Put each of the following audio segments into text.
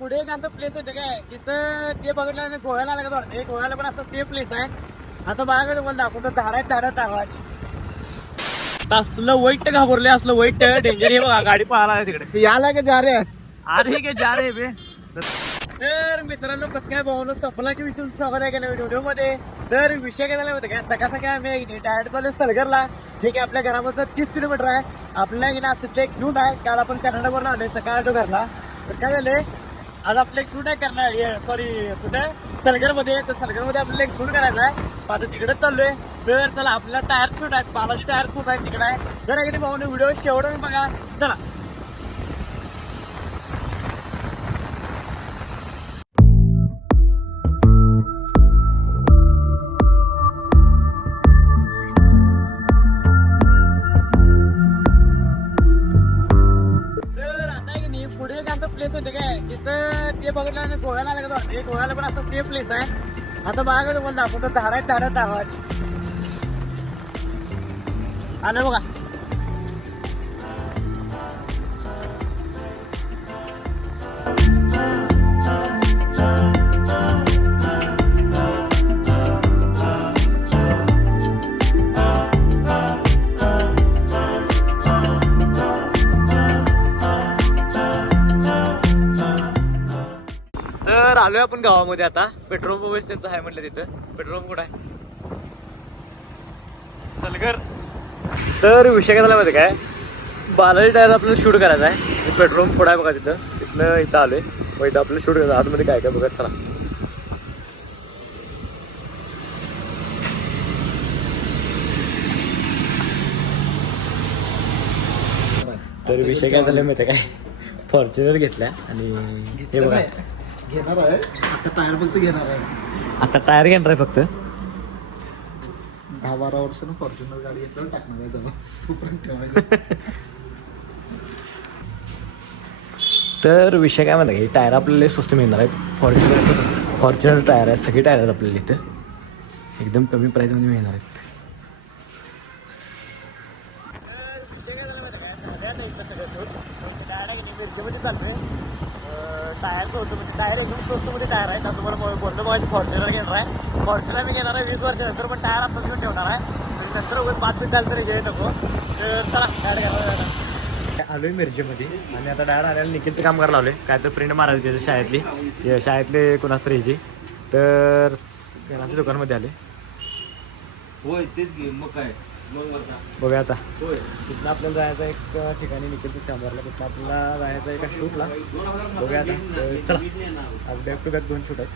पुढे एक आमचं प्लेस होतं काय तिथं ते बघितलं गोव्याला लागत वाटतं गोव्याला पण असं ते प्लेस आहे. आता बघा तुम्हाला दाखवतो झाडं असलं वाईट घाबरले असलं वाईट डेंजर हे बघा गाडी पळाला तिकडे याला का जा रे अरे के जा रे बे. तर मित्रांनो कसं काय भाऊन सपला की विषय सगळं आहे का नाही व्हिडिओ मध्ये. तर विषय काय झाला होता काय सकाळ सकाळी आम्ही टायर्ड कॉलेज सलगरला जे की आपल्या घरामध्ये 30 किलोमीटर आहे. आपल्या तिथे एक शूट आहे काल आपण कर्नाटकवरून आलोय सकाळ तो घरला. तर काय झाले आज आपलं एक शूट आहे करणार सॉरी कुठे सलगरमध्ये. तर सलगरमध्ये आपल्याला एक शूट करायचं आहे. आता तिकडेच चाललोय. तर चला आपला टायर शूट आहे बालाजी टायर शूट आहे तिकडे आहे. जर अगदी भाऊने व्हिडिओ शेवटून बघा चला. पुढे एक आमचं प्लेस होते काय तिथं ते बघितलं गोव्याला लागत वाटतं गोव्याला पण असं ते प्लेस आहे. आता बघा तुम्हाला दाखवतो झाडं आलं बघा. तर आलोय आपण गावामध्ये आता. पेट्रोल पंप त्यांचं आहे म्हटलं तिथं. पेट्रोल पंप कुठं आहे सलगर. तर विषय काय झाला माहिती काय बालाजी टायर आपल्याला शूट करायचा आहे. पेट्रोल पंप पुढं आहे बघा तिथनं इथं आलोय. मग इथं आपल्याला शूट करायचं आतमध्ये काय काय बघत चला. तर विषय काय झाला माहिती काय फॉर्च्युनर घेतल्या आणि हे बघा घेणार आहे आता टायर फक्त घेणार आहे. आता टायर घेणार आहे फक्त 10-12 वर्षानं फॉर्च्युनर गाडी घेतल्यावर टाकणार आहे तेव्हा तोपर्यंत ठेवायचं. तर विषय काय म्हणता की टायर आपल्याला स्वस्त मिळणार आहेत. फॉर्च्युनर टायर आहे सगळे टायर आहेत आपल्याला इथं एकदम कमी प्राईजमध्ये मिळणार आहेत. टायरचं होतं म्हणजे टायर एकदम स्वस्तमध्ये टायर आहे. तुम्हाला बोलतो बघा फॉर्च्युनर घेणार आहे. फॉर्च्युनर मी घेणार आहे 20 वर्षानंतर पण टायर आता घेऊन ठेवणार आहे. नंतर उगाच 5 मिनिट झालं तरी घे नको. तर चला टायर घ्यायला आलोय मिरजेमध्ये आणि आता टायर आल्याला निखिलचं काम करायला लावले काय तर प्रिंट मारायची त्याच्या शाळेतले कोणाच तरी यायची. तर आमच्या दुकानामध्ये आले होय तेच घे मग काय बघूया आता. तिथनं आपल्याला जायचं एक ठिकाणी निखिलचं काम करायला तिथनं आपल्याला जायचं एका शूटला बघूया आता. चला आज बॅक टू बॅक 2 शूट आहेत.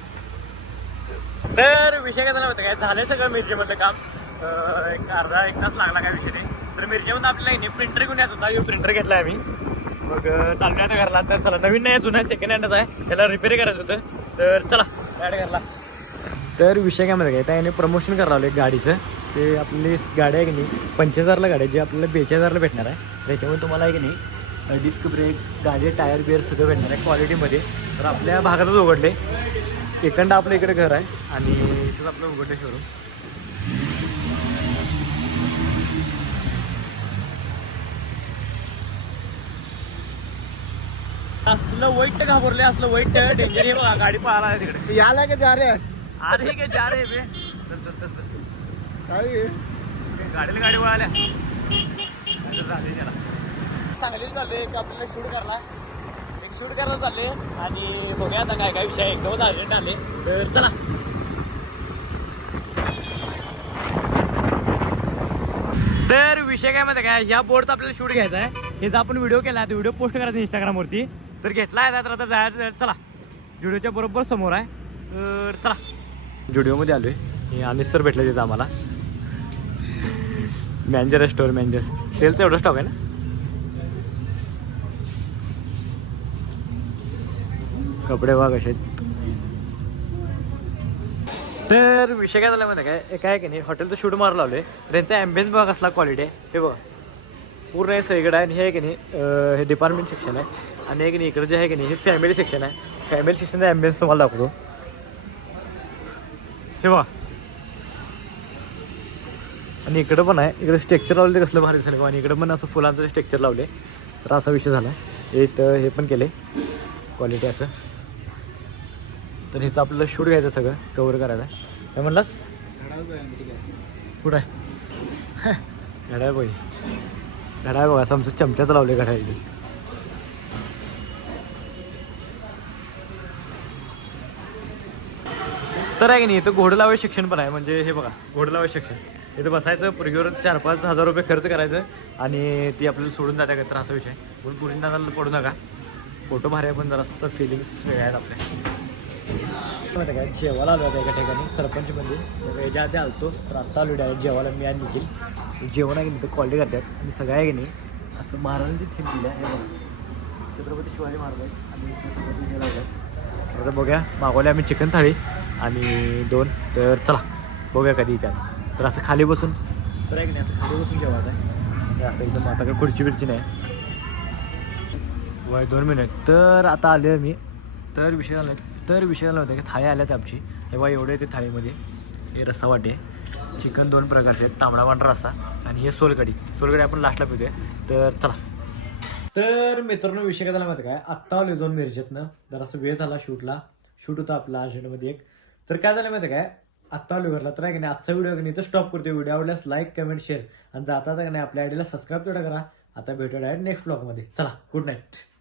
तर विषय काय झाला होता काय झालं सगळं मिरजेमधलं काम. एक अर्धा 1 तास लागला काय विषय नाही. तर मिरजेमध्ये आपल्याला प्रिंटर घेऊन येत होता. प्रिंटर घेतला आहे आम्ही. मग चालू आता घरला. तर चला नवीन नाही जुना सेकंड हँडच आहे त्याला रिपेअर करायचं होतं. तर चला गाडी घरला. तर विषय काय माहिती काय त्याने प्रमोशन करावं लागलं गाडीचं. ते आपली गाडी आहे की नाही 45,000ला गाडी आहे जी आपल्याला 42,000ला भेटणार आहे. त्याच्यामुळे तुम्हाला आहे की नाही डिस्क ब्रेक गाडी टायर बिअर सगळं भेटणार आहे क्वालिटीमध्ये. तर आपल्या भागातच उघडले एकंड आपलं इकडे घर आहे आणि इथंच आपलं उघडले शोरूम. असलं वाईट घाबरले असलं वाईट डेंजर हे बघा गाडी पळाला तिकडे. याला का जा रे अरे के जा रे बे. काय गाडीला गाडी वळाल्या त्याला चांगली चालले एक आपल्याला शूट करला एक शूट करायला चालले आणि बघूया आता काय काय विषय एकदम अर्जंट आले. तर चला तर विषय काय माहिती काय ह्या बोर्डचा आपल्याला शूट घ्यायचा आहे. हेचा आपण व्हिडिओ केला आहे व्हिडिओ पोस्ट करायचा इंस्टाग्रामवरती. तर घेतला आहे तर आता जायचं. चला जुडिओच्या बरोबर समोर आहे. तर चला जुडिओमध्ये आलोय. हे अनिस सर भेटले तिथं आम्हाला. मॅनेजर स्टोर मॅनेजर सेलचा एवढा स्टॉक आहे ना. कपडे बघा कसे आहेत. तर विषय काय झाला माहिती काय काय की नाही हॉटेलचं शूट मारलं लावले. त्यांचा ॲम्बियन्स बघा कसला क्वालिटी आहे हे बघा पूर्ण हे सगळीकडे आहे. आणि हे की नाही हे डिपार्टमेंट सेक्शन आहे आणि हे की नाही इकडे जे आहे की नाही हे फॅमिली सेक्शन आहे. फॅमिली सेक्शनचा ॲम्बियन्स तुम्हाला दाखवतो हे बघा. आणि इकडं पण आहे इकडे स्ट्रक्चर लावले ते कसलं भारी झालं. आणि इकडं पण असं फुलांचं स्ट्रक्चर लावले. तर असा विषय झाला. हे पण केले क्वालिटी असं तर हेचं आपल्याला शूट घ्यायचं सगळं कवर करायचं काय म्हणलास कुठं आहे घड्याळ बाई घड्याळ बघा असं आमचं चमच्याच लावले घड्याळ इथे तर आहे की नाही इथं घोडं लावायचं शिक्षण पण आहे म्हणजे हे बघा घोडं लावायचं शिक्षण इथं बसायचं पुरगीवर 4-5 हजार रुपये खर्च करायचं आणि ती आपल्याला सोडून जाते का तर असा विषय म्हणून पुढील पडू नका फोटो भारी आहे पण जरासं फिलिंग्स वेगळ्या आहेत आपल्या माहिती काय जेवायला आलो होता एका ठिकाणी सरपंचमध्ये याच्या आधी आलतो तर आत्ता आलो डायरेक्ट जेवायला मी आणि निखिल जेवण आहे की नाही तर क्वालिटी करतात आणि सगळं आहे की नाही असं महाराजांची थीम दिली आहे हे बघा छत्रपती शिवाजी महाराज आणि छत्रपती हे लावलं आता बघूया मागवले आम्ही चिकन थाळी आणि 2 तर चला बघूया कधी त्यात तर असं खाली बसून तर आहे की नाही असं खाली बसून जेवायचं आहे असं एकदम आता काही खुर्ची बिर्ची नाही वय 2 मिनिट तर आता आले आहे मी तर विषय झाला होता की थाळी आल्यात आमची तेव्हा एवढे ते थाळीमध्ये हे रस्सा वाटे चिकन 2 प्रकारचे तांबडा पांढरा रस्सा आणि हे सोलकढी आपण लास्टला पितोय तर चला तर मित्रांनो विषय काय झाला माहिती काय आत्ता आलो जाऊन मिरजेतनं जरासं वेळ झाला शूट होता आपला अर्जंटमध्ये एक तर काय झालं माहिती काय आत्ता आलो घरला तर आहे की नाही आजचा व्हिडिओ की नाही तर स्टॉप करतो व्हिडिओ आवडल्यास लाईक कमेंट शेअर आणि जाता का नाही आपल्या आयडीला सबस्क्राईब तेवढा करा आता भेटूया डायरेक्ट नेक्स्ट व्लॉगमध्ये चला गुड नाईट